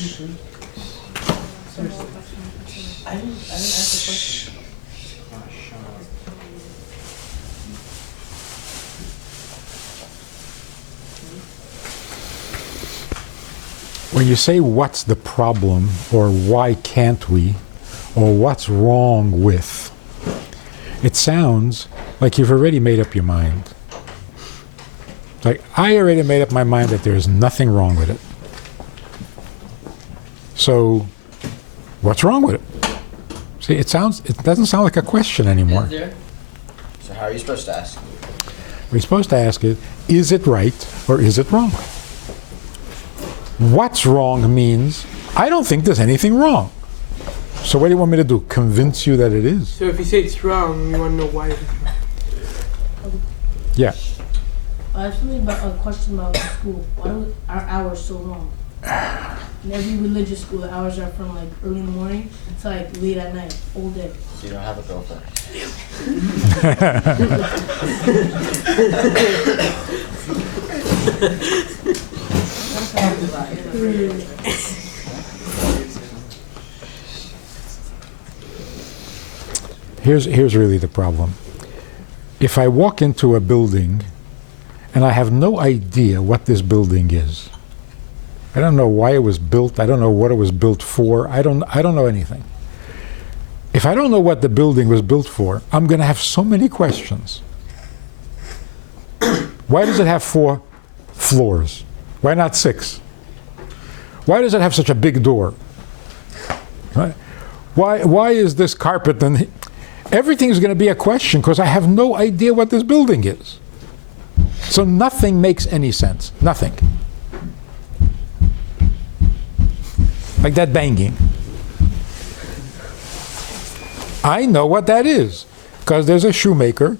I didn't ask the question. When you say what's the problem, or why can't we, or what's wrong with, it sounds like you've already made up your mind. Like, I already made up my mind that there's nothing wrong with it. So, what's wrong with it? See, it doesn't sound like a question anymore. So how are you supposed to ask? We're supposed to ask it, is it right or is it wrong? What's wrong means, I don't think there's anything wrong. So what do you want me to do? Convince you that it is? So if you say it's wrong, you want to know why it's wrong. Yeah. I have something about a question about school. Why are hours so long? In every religious school, the hours are from like early in the morning to like late at night, all day. So you don't have a girlfriend. Here's really the problem. If I walk into a building and I have no idea what this building is, I don't know why it was built, I don't know what it was built for, I don't know anything. If I don't know what the building was built for, I'm going to have so many questions. Why does it have 4 floors? Why not 6? Why does it have such a big door? Right? Why is this carpet? And everything is going to be a question because I have no idea what this building is. So nothing makes any sense. Nothing. Like that banging. I know what that is because there's a shoemaker,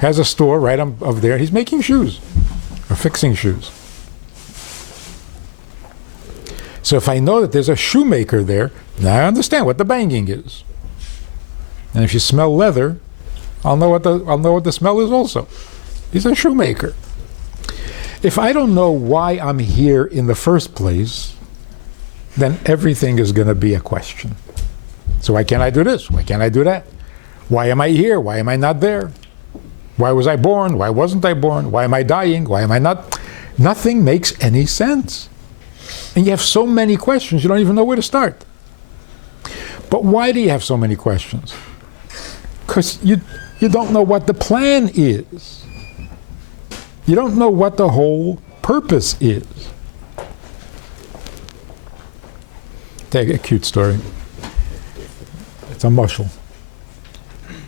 has a store right over there. He's making shoes or fixing shoes. So if I know that there's a shoemaker there, now I understand what the banging is. And if you smell leather, I'll know what the smell is also. He's a shoemaker. If I don't know why I'm here in the first place, then everything is going to be a question. So why can't I do this? Why can't I do that? Why am I here? Why am I not there? Why was I born? Why wasn't I born? Why am I dying? Why am I not? Nothing makes any sense. And you have so many questions, you don't even know where to start. But why do you have so many questions? Because you don't know what the plan is. You don't know what the whole purpose is. Take a cute story. It's a mushel.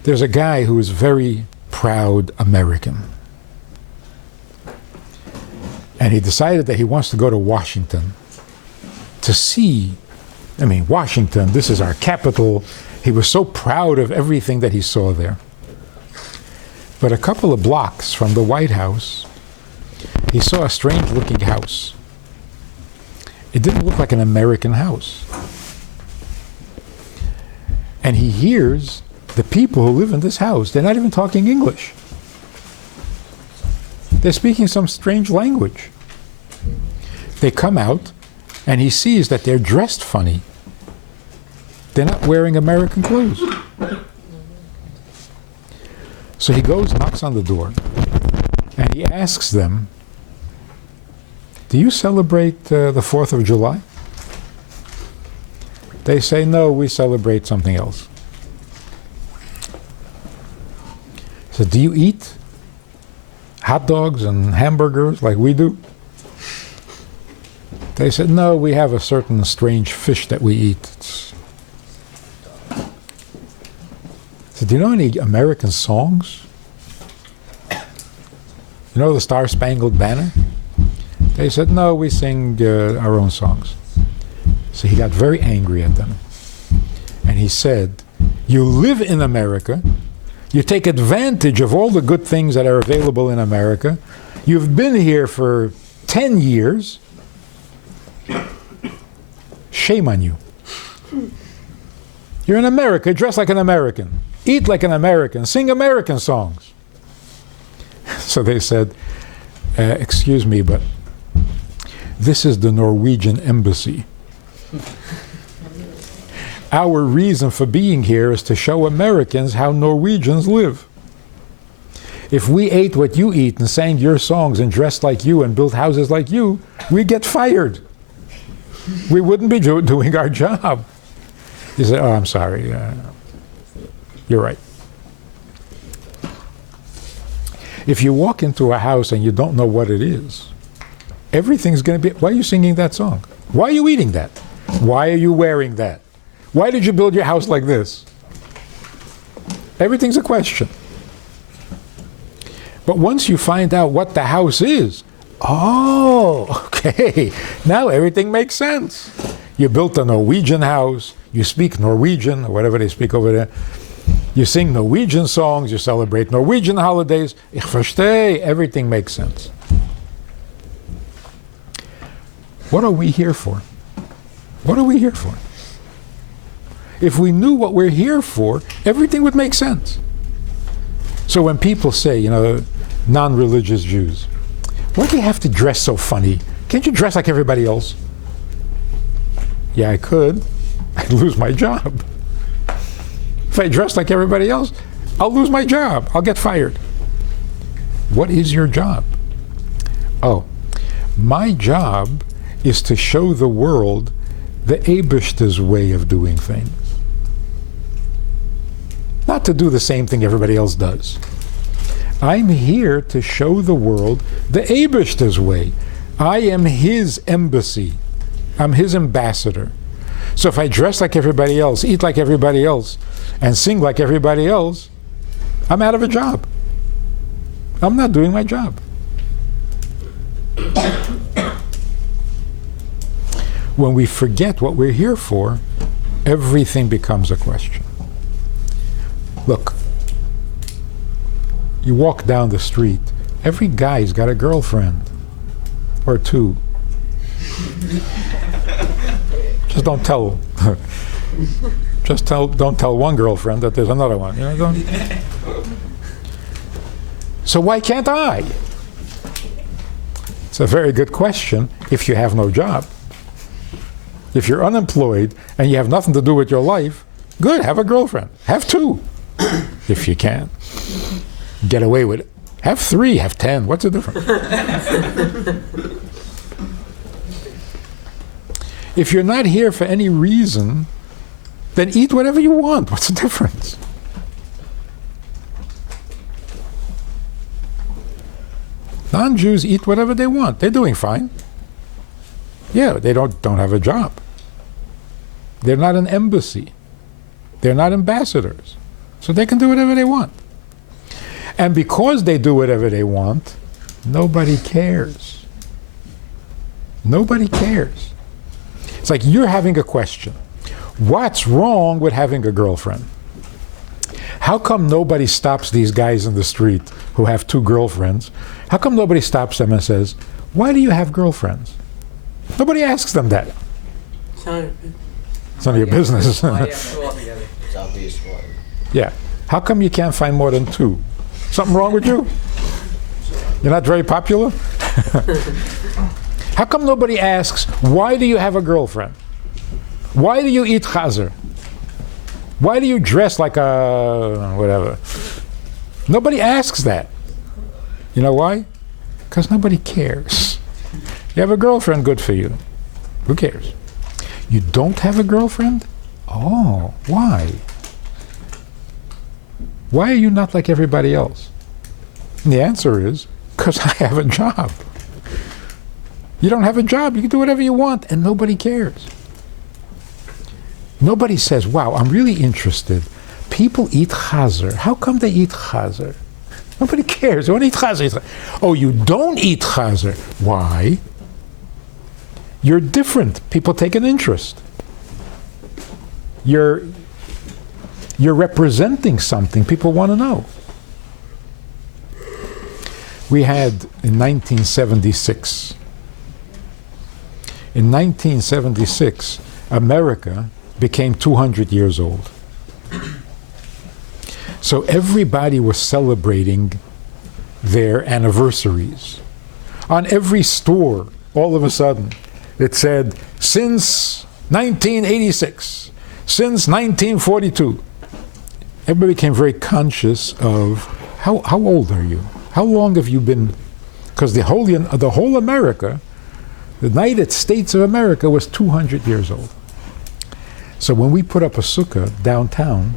There's a guy who is very proud American. And he decided that he wants to go to Washington to see, Washington, this is our capital. He was so proud of everything that he saw there. But a couple of blocks from the White House, he saw a strange looking house. It didn't look like an American house. And he hears the people who live in this house, they're not even talking English. They're speaking some strange language. They come out, and he sees that they're dressed funny. They're not wearing American clothes. So he goes, knocks on the door, and he asks them, do you celebrate the 4th of July? They say, no, we celebrate something else. So do you eat hot dogs and hamburgers like we do? They said, no, we have a certain strange fish that we eat. So do you know any American songs? You know the Star Spangled Banner? They said, no, we sing our own songs. So he got very angry at them. And he said, you live in America, you take advantage of all the good things that are available in America, you've been here for 10 years, shame on you. You're in America, dress like an American, eat like an American, sing American songs. So they said, excuse me, but this is the Norwegian embassy. Our reason for being here is to show Americans how Norwegians live. If we ate what you eat and sang your songs and dressed like you and built houses like you, we'd get fired. We wouldn't be doing our job. You say, oh, I'm sorry. You're right. If you walk into a house and you don't know what it is, everything's going to be, why are you singing that song? Why are you eating that? Why are you wearing that? Why did you build your house like this? Everything's a question. But once you find out what the house is, oh, okay, now everything makes sense. You built a Norwegian house, you speak Norwegian, or whatever they speak over there. You sing Norwegian songs, you celebrate Norwegian holidays. Ich verstehe, everything makes sense. What are we here for? What are we here for? If we knew what we're here for, everything would make sense. So when people say, you know, non-religious Jews, why do you have to dress so funny? Can't you dress like everybody else? Yeah, I could. I'd lose my job. If I dress like everybody else, I'll lose my job. I'll get fired. What is your job? Oh, my job is to show the world the Eibishter's way of doing things. Not to do the same thing everybody else does. I'm here to show the world the Eibishter's way. I am his embassy. I'm his ambassador. So if I dress like everybody else, eat like everybody else, and sing like everybody else, I'm out of a job. I'm not doing my job. When we forget what we're here for, everything becomes a question. Look, you walk down the street, every guy's got a girlfriend or two. Just don't tell. Don't tell one girlfriend that there's another one. You know, So why can't I? It's a very good question if you have no job. If you're unemployed and you have nothing to do with your life, good, have a girlfriend. Have two, if you can. Get away with it. Have 3, have 10. What's the difference? If you're not here for any reason, then eat whatever you want. What's the difference? Non-Jews eat whatever they want. They're doing fine. Yeah, they don't have a job. They're not an embassy. They're not ambassadors. So they can do whatever they want. And because they do whatever they want, nobody cares. Nobody cares. It's like you're having a question. What's wrong with having a girlfriend? How come nobody stops these guys in the street who have 2 girlfriends? How come nobody stops them and says, why do you have girlfriends? Nobody asks them that. It's none of your business. Why do you have to all together? It's obvious why. Yeah. How come you can't find more than 2? Something wrong with you? You're not very popular? How come nobody asks, why do you have a girlfriend? Why do you eat chazer? Why do you dress like a whatever? Nobody asks that. You know why? Because nobody cares. You have a girlfriend, good for you. Who cares? You don't have a girlfriend? Oh, why? Why are you not like everybody else? And the answer is, because I have a job. You don't have a job, you can do whatever you want, and nobody cares. Nobody says, wow, I'm really interested. People eat chazer. How come they eat chazer? Nobody cares. They want to eat chazer. Oh, you don't eat chazer. Why? You're different. People take an interest. You're representing something people want to know. We had in 1976. In 1976, America became 200 years old. So everybody was celebrating their anniversaries. On every store, all of a sudden, it said, since 1986. Since 1942. Everybody became very conscious of how old are you? How long have you been? Because the whole America, the United States of America was 200 years old. So when we put up a sukkah downtown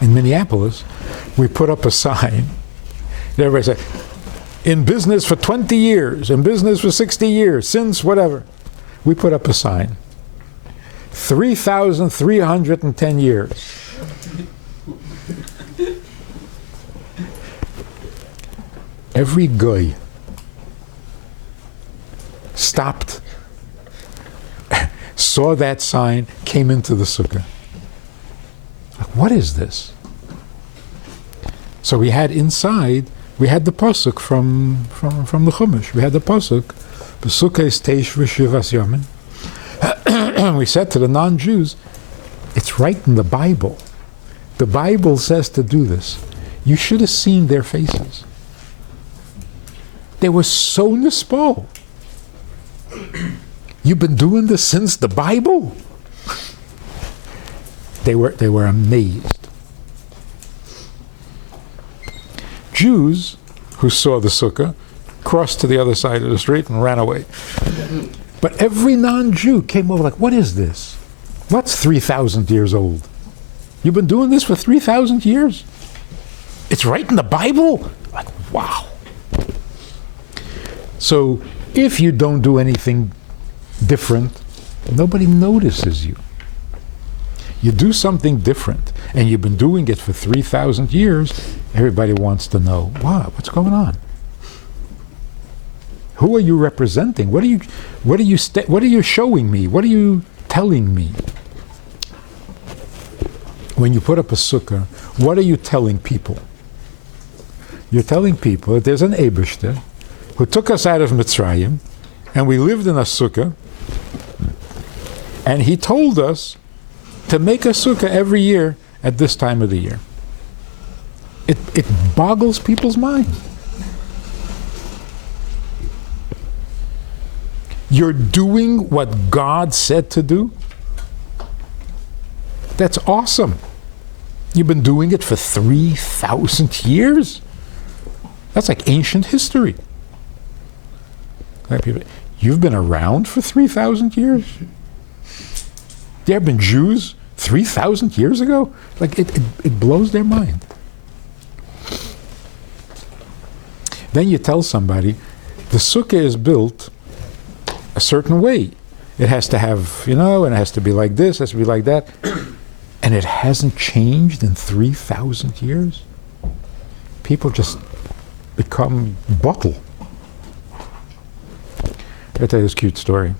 in Minneapolis, we put up a sign. Everybody said, in business for 20 years, in business for 60 years, since whatever. We put up a sign. 3,310 years. Every guy stopped, saw that sign, came into the sukkah. Like, what is this? So we had inside, we had the pasuk from the Chumash. We had the pasuk, "B'sukkah is teish v'shivas yamin." We said to the non-Jews, it's right in the Bible. The Bible says to do this. You should have seen their faces. They were so nispal. You've been doing this since the Bible? They were amazed. Jews who saw the sukkah crossed to the other side of the street and ran away. But every non-Jew came over like, what is this? What's 3,000 years old? You've been doing this for 3,000 years? It's right in the Bible? Like, wow. So if you don't do anything different, nobody notices you. You do something different, and you've been doing it for 3,000 years, everybody wants to know, wow, what's going on? Who are you representing? What are you showing me? What are you telling me? When you put up a sukkah, what are you telling people? You're telling people that there's an Eibishter who took us out of Mitzrayim, and we lived in a sukkah, and he told us to make a sukkah every year at this time of the year. It boggles people's mind. You're doing what God said to do? That's awesome. You've been doing it for 3,000 years? That's like ancient history. You've been around for 3,000 years? There have been Jews 3,000 years ago? Like, it blows their mind. Then you tell somebody, the sukkah is built a certain way. It has to have, and it has to be like this, it has to be like that. And it hasn't changed in 3,000 years? People just become bottle. I'll tell you this cute story.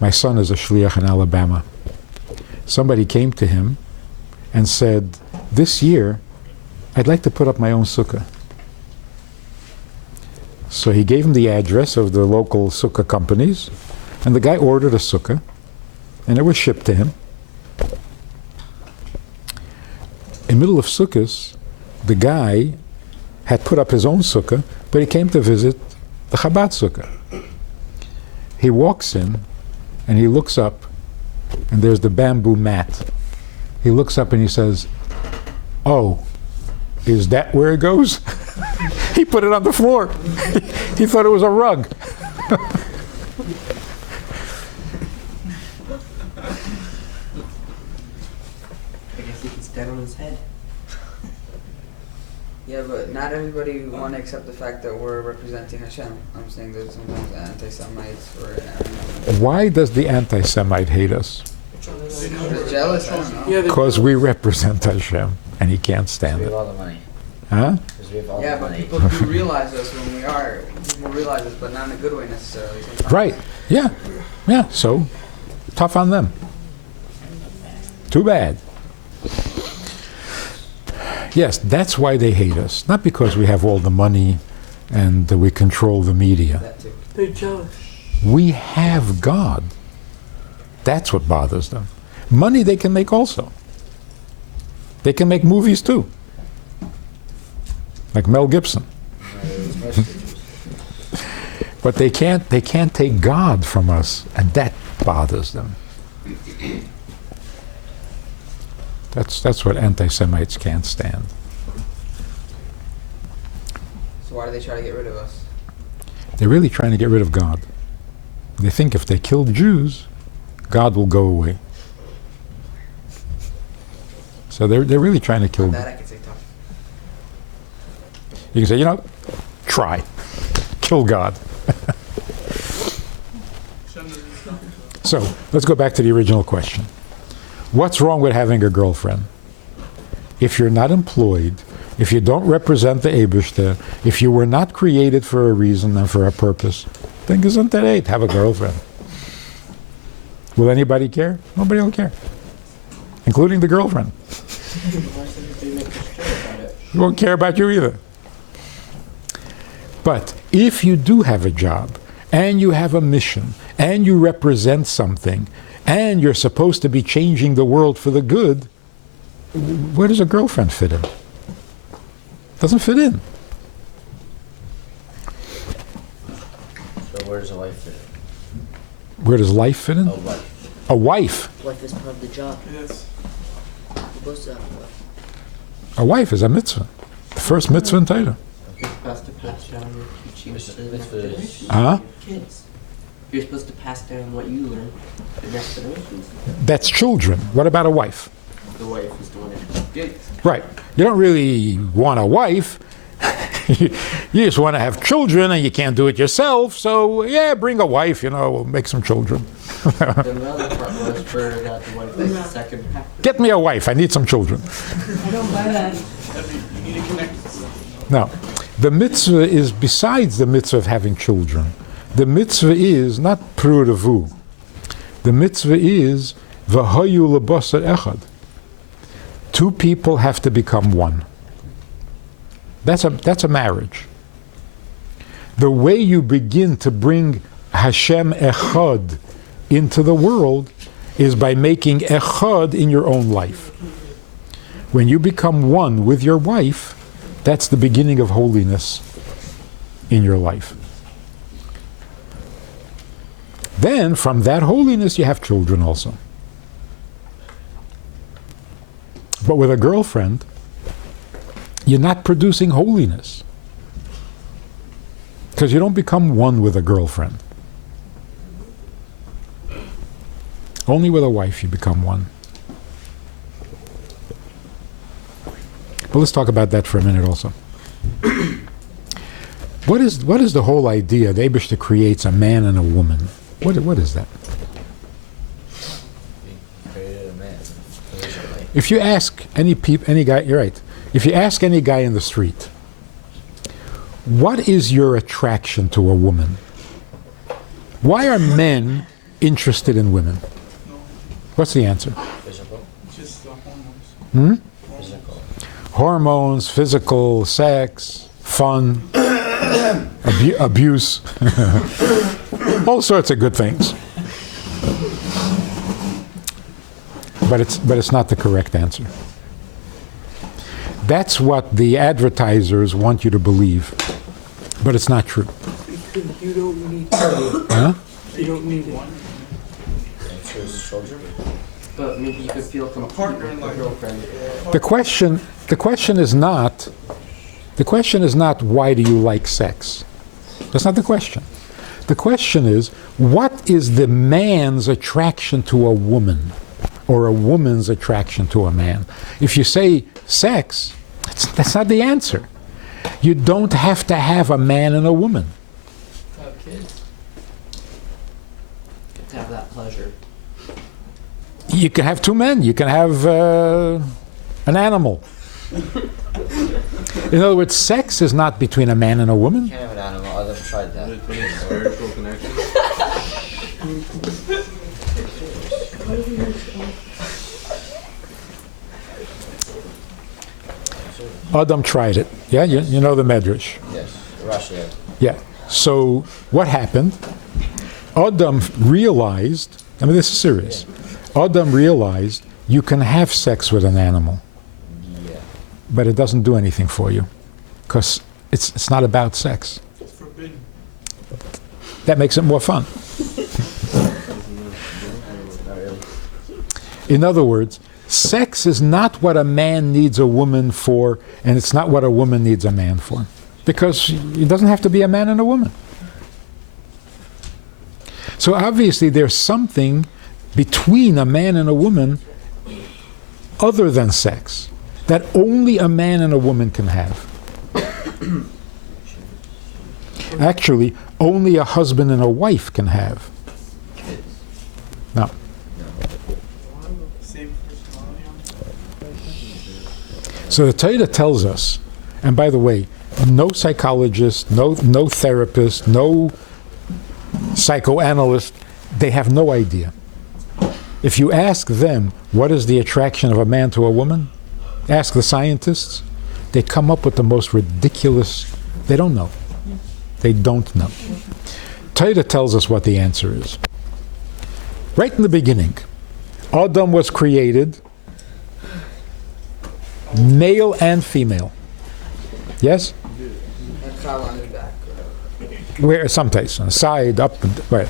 My son is a shliach in Alabama. Somebody came to him and said, this year, I'd like to put up my own sukkah. So he gave him the address of the local sukkah companies, and the guy ordered a sukkah, and it was shipped to him. In the middle of Sukkot, the guy had put up his own sukkah, but he came to visit the Chabad sukkah. He walks in, and he looks up, and there's the bamboo mat. He looks up and he says, "Oh, is that where it goes?" He put it on the floor. He thought it was a rug. I guess he can stand on his head. Yeah, but not everybody want to accept the fact that we're representing Hashem. I'm saying that sometimes anti-Semites or Why does the anti-Semite hate us? they're jealous. I don't know. Yeah, Because we represent Hashem, and he can't stand We it. have all the money. Huh? Because we have all Yeah, the but money. people do realize us when we are. People realize us, but not in a good way necessarily. Sometimes. Right. Yeah. Yeah. So, tough on them. Too bad. Yes, that's why they hate us. Not because we have all the money and we control the media. That too. they're jealous. We have God. That's what bothers them. Money they can make also. They can make movies too. Like Mel Gibson. But they can't take God from us, and that bothers them. That's what anti-Semites can't stand. So why do they try to get rid of us? They're really trying to get rid of God. They think if they kill Jews, God will go away. So they're really trying to kill. That I can say tough. You can say, try. Kill God. So, let's go back to the original question. What's wrong with having a girlfriend? If you're not employed, if you don't represent the Eibishter, if you were not created for a reason and for a purpose, then gesundheit, have a girlfriend. Will anybody care? Nobody will care. Including the girlfriend. She won't care about you either. But if you do have a job, and you have a mission, and you represent something, and you're supposed to be changing the world for the good, where does a girlfriend fit in? Doesn't fit in. So where does a wife fit in? Where does life fit in? A wife. A wife. Wife is part of the job. Yes. You're supposed to have a wife. A wife is a mitzvah. The first mitzvah in Torah. You're supposed to pass down your teachings to the next Uh-huh. generation. Huh? Kids. You're supposed to pass down what you learn to the next generations. That's children. What about a wife? The wife is the one that creates. Right. You don't really want a wife. You just want to have children, and you can't do it yourself. So, yeah, bring a wife, we'll make some children. The other part was for that the wife is the second half. Get me a wife. I need some children. I don't buy that. You need to connect. Now, the mitzvah is besides the mitzvah of having children. The mitzvah is not prurevu. The mitzvah is v'hayu lebasar echad. Two people have to become one. That's a marriage. The way you begin to bring Hashem echad into the world is by making echad in your own life. When you become one with your wife, that's the beginning of holiness in your life. Then, from that holiness, you have children also. But with a girlfriend, you're not producing holiness. Because you don't become one with a girlfriend. Only with a wife you become one. But let's talk about that for a minute also. What is the whole idea? The Eibishter creates a man and a woman. What is that? He created a man. Originally. If you ask any guy, you're right. If you ask any guy in the street, what is your attraction to a woman? Why are men interested in women? What's the answer? Physical. Just hormones. Physical. Hormones, physical, sex, fun, abuse, all sorts of good things. But it's not the correct answer. That's what the advertisers want you to believe, but it's not true. You don't need Huh? You don't need it. And choose children. But maybe you could feel complete with a girlfriend. The question is not why do you like sex? That's not the question. The question is, what is the man's attraction to a woman or a woman's attraction to a man? If you say sex, that's not the answer. You don't have to have a man and a woman. Have kids. Get to have that pleasure. You can have two men. You can have an animal. In other words, sex is not between a man and a woman. You can't have an animal. I've tried that. Spiritual connection. Adam tried it. Yeah, you know the Medrash. Yes. Russia. Yeah. So what happened? Adam realized, I mean, this is serious. Adam realized you can have sex with an animal, Yeah. but it doesn't do anything for you because it's not about sex. It's forbidden. That makes it more fun. In other words, sex is not what a man needs a woman for, and it's not what a woman needs a man for. Because it doesn't have to be a man and a woman. So obviously there's something between a man and a woman other than sex that only a man and a woman can have. Actually, only a husband and a wife can have. No. Same personality. So the Torah tells us, and by the way, no psychologist, no therapist, no psychoanalyst, they have no idea. If you ask them, what is the attraction of a man to a woman? Ask the scientists, they come up with the most ridiculous, they don't know. They don't know. Torah tells us what the answer is. Right in the beginning, Adam was created male and female. Yes? And Chava on his back. Where sometimes on the side, up, and right.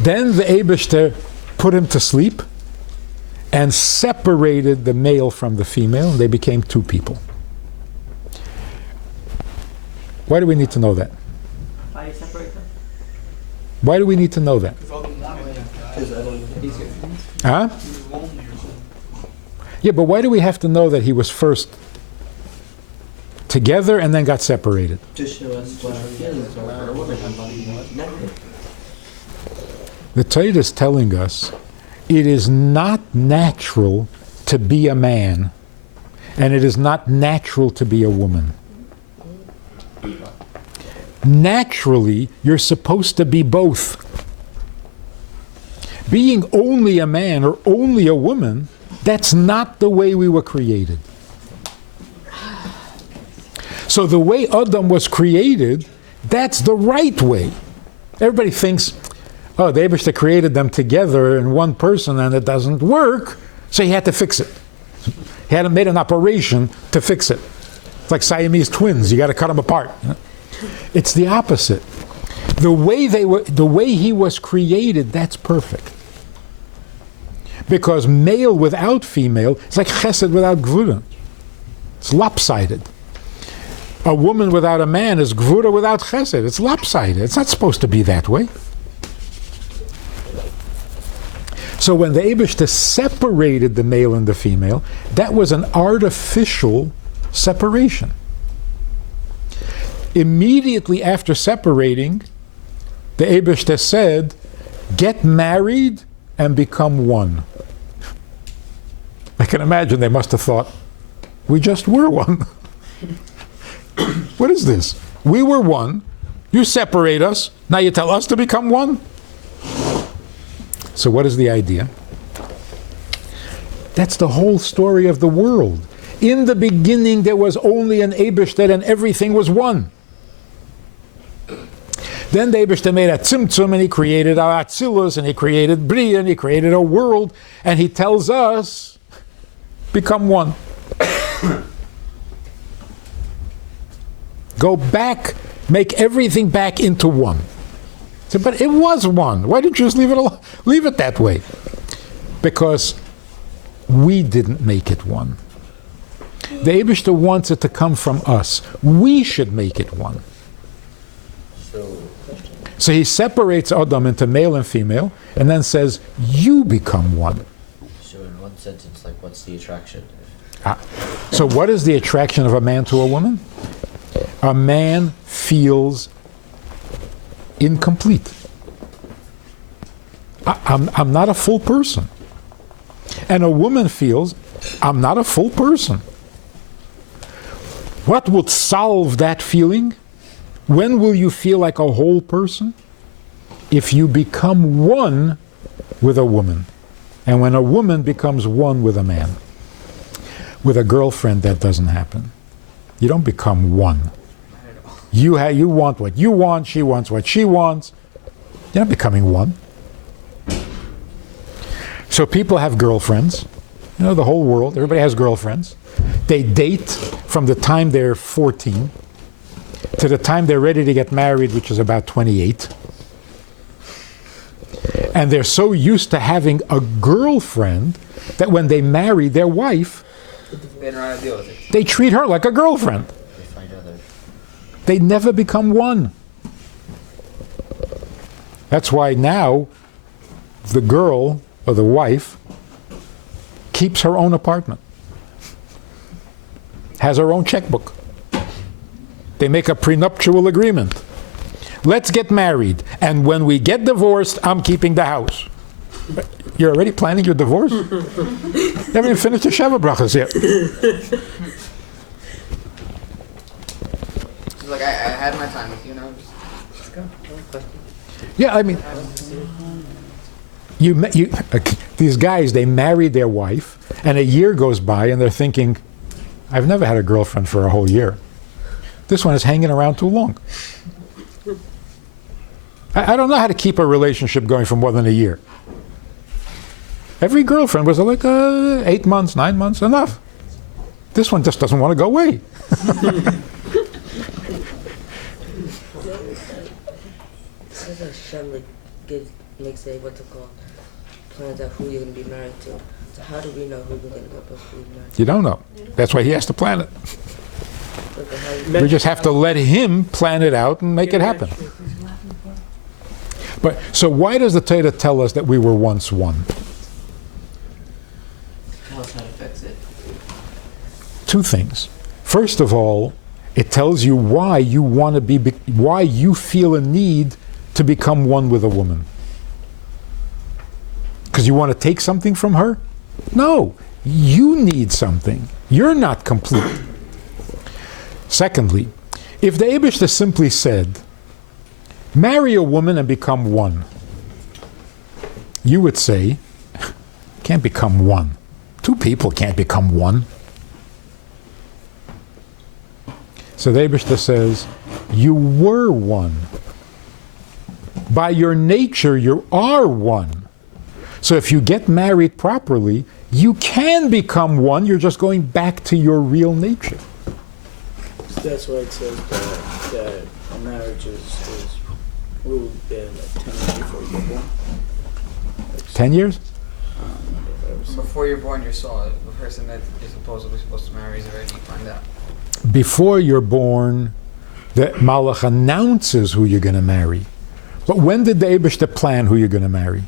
Then the Eibishter put him to sleep and separated the male from the female. They became two people. Why do we need to know that? Why you separate them? Why do we need to know that? Because all the wanted that guy. Huh? He was lonely or something. Yeah, but why do we have to know that he was first together and then got separated? To show us what our feelings are for a woman and body connected. The Torah is telling us it is not natural to be a man, and it is not natural to be a woman. Naturally, you're supposed to be both. Being only a man or only a woman, that's not the way we were created. So the way Adam was created, that's the right way. Everybody thinks, oh, the Eibishter created them together in one person and it doesn't work, so he had to fix it. He had made an operation to fix it. It's like Siamese twins, you got to cut them apart. You know? It's the opposite. The way he was created, that's perfect. Because male without female, it's like chesed without gvura. It's lopsided. A woman without a man is gvura without chesed. It's lopsided. It's not supposed to be that way. So when the Eibishter separated the male and the female, that was an artificial separation. Immediately after separating, the Eibishter said, get married and become one. I can imagine they must have thought, we just were one. What is this? We were one, you separate us, now you tell us to become one? So what is the idea? That's the whole story of the world. In the beginning there was only an Eibishter and everything was one. Then the Eibishter made a tzimtzum and he created our Atzilus and he created Bria and he created a world and he tells us, become one. Go back, make everything back into one. So, but it was one. Why didn't you just leave it that way? Because we didn't make it one. The Eibishter wants it to come from us. We should make it one. So he separates Adam into male and female, and then says, you become one. So in one sentence, like, what's the attraction? So what is the attraction of a man to a woman? A man feels incomplete. I'm not a full person. And a woman feels, I'm not a full person. What would solve that feeling? When will you feel like a whole person? If you become one with a woman. And when a woman becomes one with a man. With a girlfriend, that doesn't happen. You don't become one. You want what you want, she wants what she wants. You're not becoming one. So people have girlfriends. You know, the whole world, everybody has girlfriends. They date from the time they're 14 to the time they're ready to get married, which is about 28. And they're so used to having a girlfriend that when they marry their wife, They don't know how to deal with it. they treat her like a girlfriend. They find other. They never become one. That's why now the girl or the wife keeps her own apartment, has her own checkbook. They make a prenuptial agreement. Let's get married, and when we get divorced, I'm keeping the house. You're already planning your divorce? You haven't even finished the Sheva brachas yet. She's like, I had my time with you, now just go. Yeah, I mean, these guys, they married their wife, and a year goes by, and they're thinking, I've never had a girlfriend for a whole year. This one is hanging around too long. I don't know how to keep a relationship going for more than a year. Every girlfriend was like 8 months, 9 months, enough. This one just doesn't want to go away. Says Hashem makes a what's it called? Plans out who you're gonna be married to. So how do we know who we're gonna go supposed to be married to? You don't know. That's why he has to plan it. Look at how you We just have to let him plan it out and make it happen. But so why does the Torah tell us that we were once one? Tell us how to fix it. Two things. First of all, it tells you why you want to be, why you feel a need to become one with a woman. Because you want to take something from her? No, you need something. You're not complete. Secondly, if the Eibishter simply said, marry a woman and become one, you would say, can't become one. Two people can't become one. So the Eibishter says, you were one. By your nature, you are one. So if you get married properly, you can become one. You're just going back to your real nature. That's why it says that a marriage is ruled like 10 years before you get born. 10 years? Before you're born, you saw it. The person that you're supposedly supposed to marry is already find out. Before you're born, the Malach announces who you're going to marry. But when did the Eibishter plan who you're going to marry?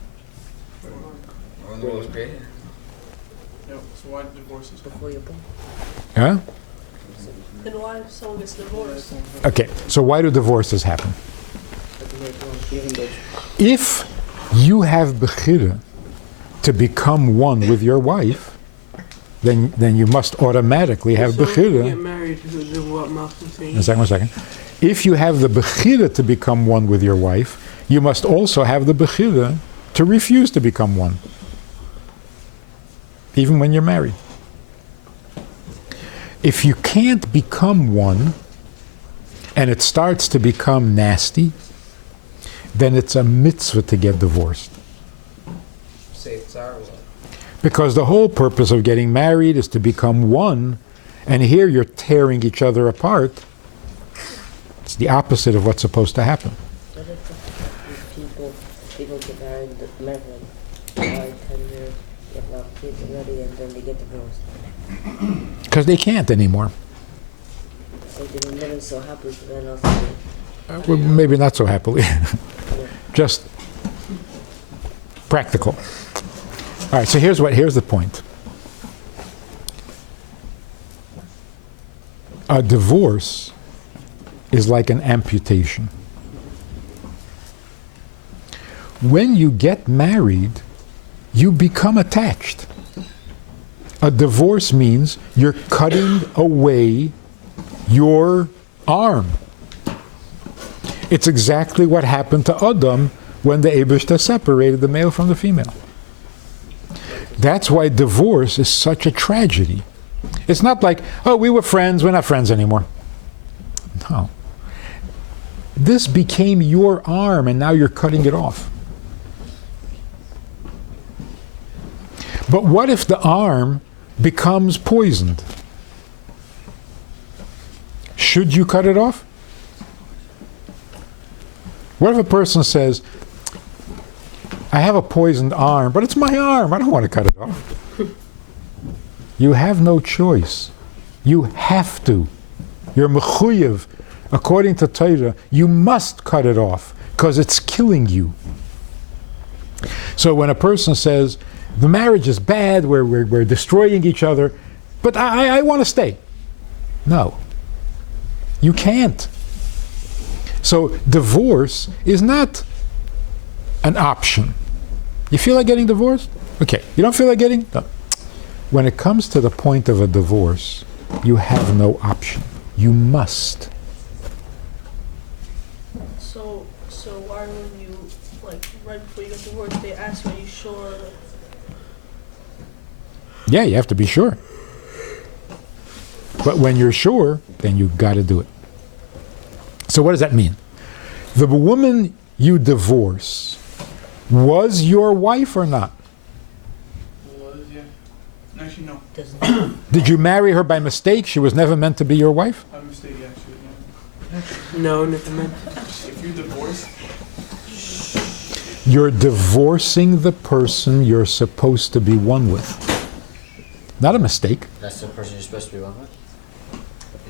When the world was created. Yeah, so why divorce is before you're born. Huh? Then why if someone gets divorced? Okay, so why do divorces happen? even though If you have bechira to become one with your wife, then you must automatically have So if you get bechira. married because of what Malcolm's saying. One second. If you have the bechira to become one with your wife, you must also have the bechira to refuse to become one, even when you're married. If you can't become one, and it starts to become nasty, then it's a mitzvah to get divorced. Say it's our will. Because the whole purpose of getting married is to become one, and here you're tearing each other apart. It's the opposite of what's supposed to happen. What if people get married, like 10 years, get a lot of kids already, and then they get divorced? Because they can't anymore. So they're living so happily, but then also Well, maybe not so happily. Just practical. All right, so here's the point. A divorce is like an amputation. When you get married, you become attached. A divorce means you're cutting away your arm. It's exactly what happened to Adam when the Eibishter separated the male from the female. That's why divorce is such a tragedy. It's not like, oh, we were friends, we're not friends anymore. No. This became your arm, and now you're cutting it off. But what if the arm becomes poisoned? Should you cut it off? What if a person says, I have a poisoned arm, but it's my arm. I don't want to cut it off. You have no choice. You have to. You're mechuyev. According to Torah, you must cut it off because it's killing you. So when a person says, the marriage is bad, we're destroying each other, but I want to stay. No. You can't. So divorce is not an option. You feel like getting divorced? Okay. You don't feel like getting? No. When it comes to the point of a divorce, you have no option. You must. So why when you, like, right before you get divorced, they ask you, are you sure? Yeah, you have to be sure. But when you're sure, then you've got to do it. So what does that mean? The woman you divorce was your wife or not? Was, yeah. Actually, no. Did you marry her by mistake? She was never meant to be your wife? By mistake, actually, yeah. No, never meant. If you divorce, You're divorcing the person you're supposed to be one with. Not a mistake. That's the person you're supposed to be one with?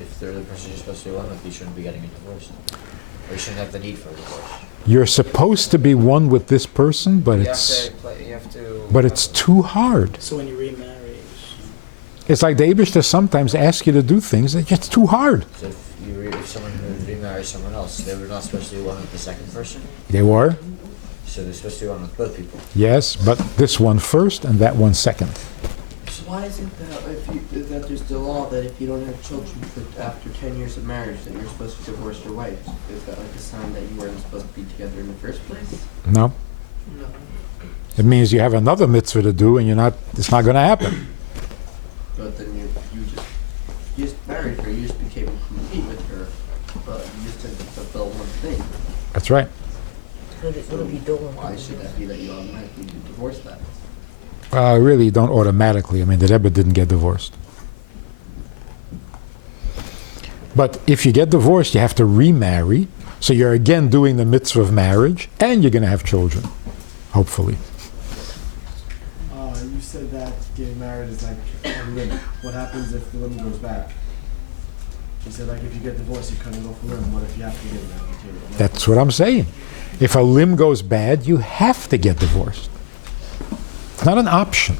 If they're the person you're supposed to be one with, you shouldn't be getting a divorce. Or you shouldn't have the need for a divorce. You're supposed to be one with this person, but You it's have to. but it's too hard. So when you remarry, It's like the Eibishter sometimes asks you to do things that it's too hard. So if someone remarries someone else, they were not supposed to be one with the second person? They were, So they're supposed to be one with both people. yes, but this one first and that one second. So why isn't that there's the law that if you don't have children after 10 years of marriage that you're supposed to divorce your wife? Is that like a sign that you weren't supposed to be together in the first place? No, No. it means you have another mitzvah to do, and it's not going to happen. But then you just married her, you just became complete with her, but you just didn't fulfill one thing. That's right. What if you don't want Why to? should that be that you automatically divorce that? Really, you don't automatically. I mean, the Rebbe didn't get divorced. But if you get divorced, you have to remarry. So you're again doing the mitzvah of marriage, and you're going to have children, hopefully. You said that getting married is like a limb. What happens if the limb goes back? You said like if you get divorced, you're cutting off a limb. What if you have to get an amputated? That's what I'm saying. If a limb goes bad, you have to get divorced. It's not an option.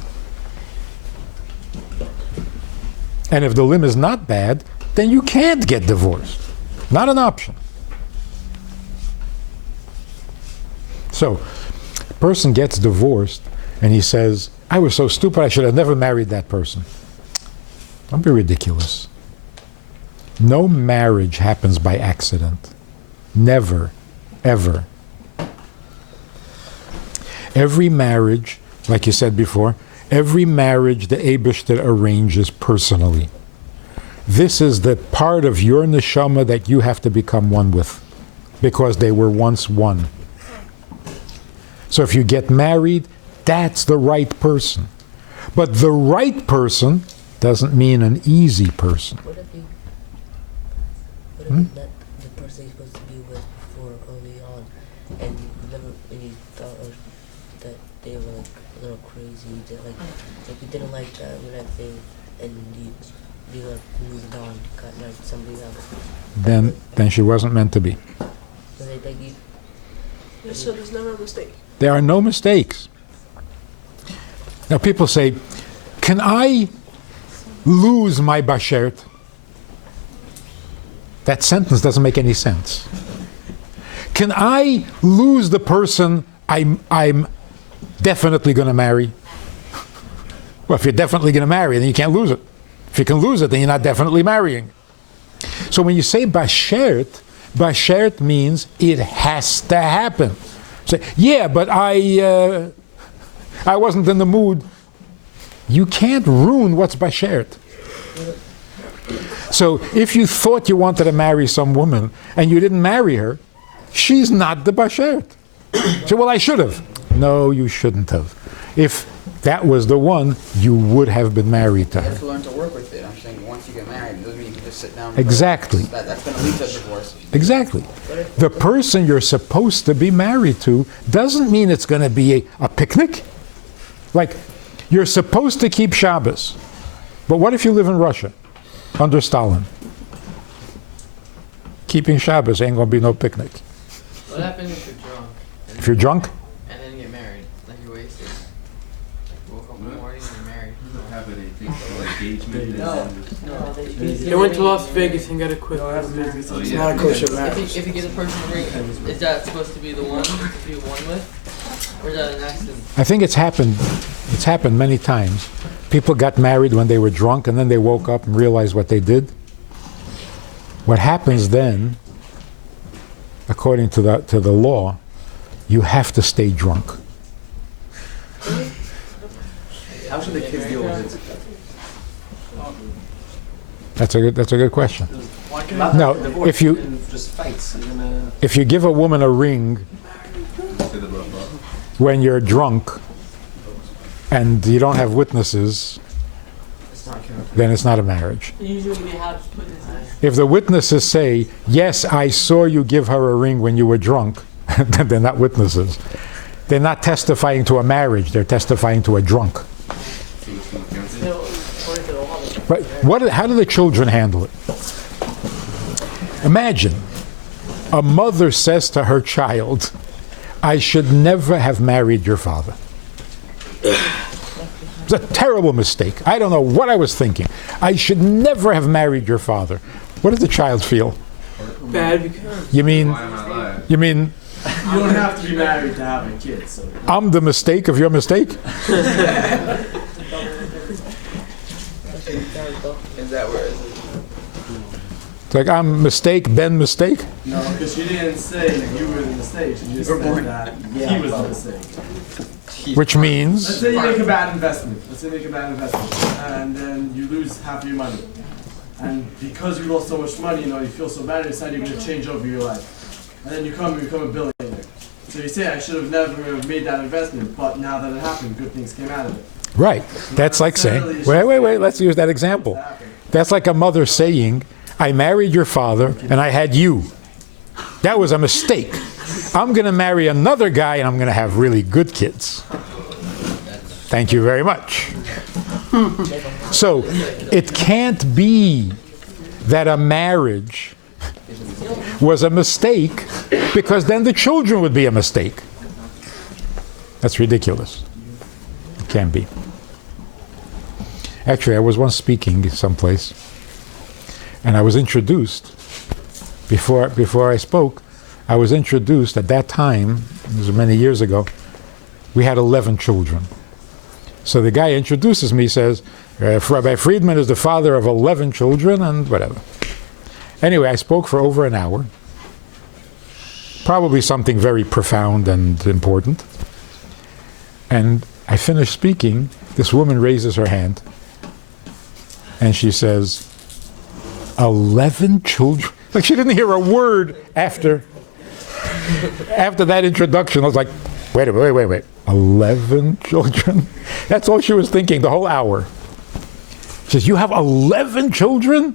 And if the limb is not bad, then you can't get divorced. Not an option. So, a person gets divorced and he says, I was so stupid, I should have never married that person. Don't be ridiculous. No marriage happens by accident. Never, ever. Every marriage, like you said before, every marriage the Eibishter arranges personally. This is the part of your neshama that you have to become one with, because they were once one. So if you get married, that's the right person. But the right person doesn't mean an easy person. What if you met the person you're supposed to be with before early on, and you thought that they were like a little crazy, that like you didn't like that or that thing, and you like moved on, got married to somebody else. Then she wasn't meant to be. So they like you. Yeah, so there's never a mistake. There are no mistakes. Now people say, can I lose my bashert? That sentence doesn't make any sense. Can I lose the person I'm definitely going to marry? Well, if you're definitely going to marry, then you can't lose it. If you can lose it, then you're not definitely marrying. So when you say bashert means it has to happen. Say, yeah, but I wasn't in the mood. You can't ruin what's bashert. So if you thought you wanted to marry some woman and you didn't marry her, she's not the bashert. So, well, I should have. No, you shouldn't have. If that was the one, you would have been married to You her. have to learn to work with it. I'm saying once you get married, it doesn't mean you can just sit down. Exactly. That's going to lead to a divorce. Exactly. The person you're supposed to be married to doesn't mean it's going to be a picnic. Like, you're supposed to keep Shabbos. But what if you live in Russia under Stalin? Keeping Shabbos ain't going to be no picnic. What happens if you're drunk? If you're drunk, And then get married? Like you're wasted. Like woke up in the morning and you're married. They went to Las Vegas and got a quick. It's not a kosher If marriage. you get a person to ring, is that supposed to be the one to be one with? Or is that an accident? I think it's happened. It's happened many times. People got married when they were drunk, and then they woke up and realized what they did. What happens then, according to the law, you have to stay drunk. How should the kids deal with it? That's a good question. No, Divorce if you and just fights, you're gonna. if you give a woman a ring when you're drunk and you don't have witnesses, then it's not a marriage. Usually they have witnesses. If the witnesses say, yes, I saw you give her a ring when you were drunk, then they're not witnesses. They're not testifying to a marriage, they're testifying to a drunk. But how do the children handle it? Imagine a mother says to her child, I should never have married your father. It's a terrible mistake. I don't know what I was thinking. I should never have married your father. What does the child feel? Bad because. You mean, You don't have to be married to have a kid. So. I'm the mistake of your mistake? Is that where is it? It's like I'm mistake, Ben mistake? No, because she didn't say you were the mistake. She just said that he was the mistake. Which Let's means, say you make a bad investment. And then you lose half your money. And because you lost so much money, you feel so bad, you decide you're going to change over your life. And then you become a billionaire. So you say, I should have never made that investment, but now that it happened, good things came out of it. right, that's like saying, wait, let's use that example. That's like a mother saying, I married your father and I had you. That was a mistake. I'm going to marry another guy and I'm going to have really good kids. Thank you very much. So it can't be that a marriage was a mistake because then the children would be a mistake. That's ridiculous. It can't be. Actually, I was once speaking someplace and I was introduced, before I spoke, I was introduced at that time, it was many years ago, we had 11 children. So the guy introduces me, says, Rabbi Friedman is the father of 11 children and whatever. Anyway, I spoke for over an hour, probably something very profound and important. And I finished speaking, this woman raises her hand and she says, 11 children? Like she didn't hear a word after that introduction. I was like, wait. 11 children? That's all she was thinking the whole hour. She says, you have 11 children?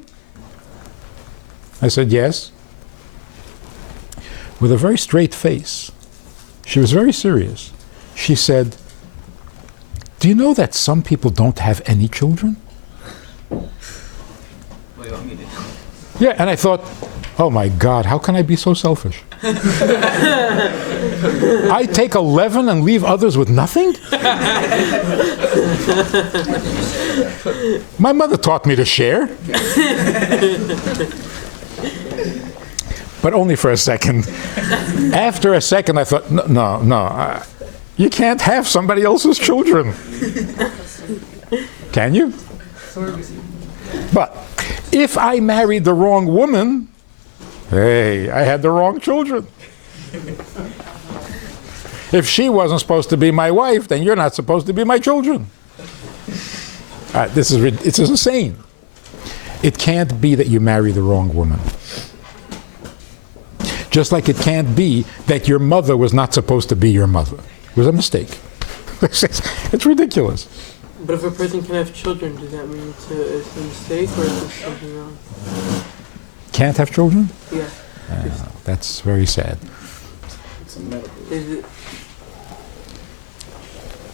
I said, yes. With a very straight face. She was very serious. She said, do you know that some people don't have any children? Yeah, and I thought, oh my God, how can I be so selfish? I take 11 and leave others with nothing? My mother taught me to share. But only for a second. After a second, I thought, no, you can't have somebody else's children. Can you? But if I married the wrong woman, hey, I had the wrong children. If she wasn't supposed to be my wife, then you're not supposed to be my children. It's insane. It can't be that you marry the wrong woman. Just like it can't be that your mother was not supposed to be your mother. It was a mistake. It's ridiculous. But if a person can have children, does that mean it's a mistake or is it something wrong? Can't have children? Yeah. That's very sad. Is it?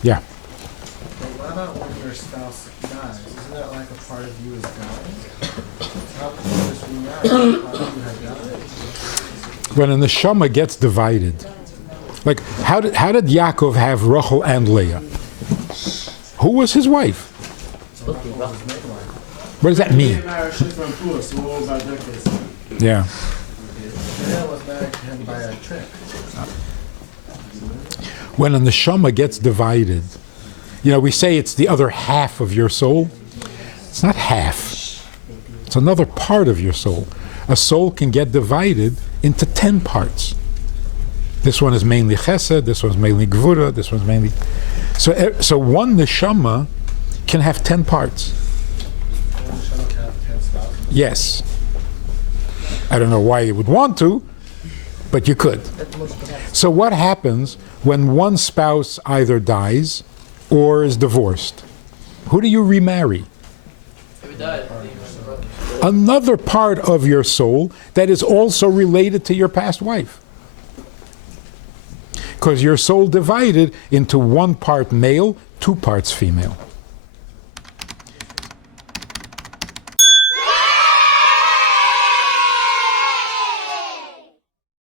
Yeah. What about when your spouse dies? Isn't that like a part of you is dying? How can you just remarry? Part of you has died? When the neshama gets divided, like how did Yaakov have Rachel and Leah? Who was his wife? What does that mean? Yeah. Leah was married to him by a trick. When a neshama gets divided, we say it's the other half of your soul. It's not half. It's another part of your soul. A soul can get divided into 10 parts. This one is mainly chesed, this one's mainly gvura, this one's mainly... So one neshama can have 10 parts. One neshama can have 10 spouses? Yes. I don't know why you would want to, but you could. So what happens when one spouse either dies or is divorced? Who do you remarry? If it died, Another part of your soul that is also related to your past wife. Because your soul divided into 1 part male, 2 parts female.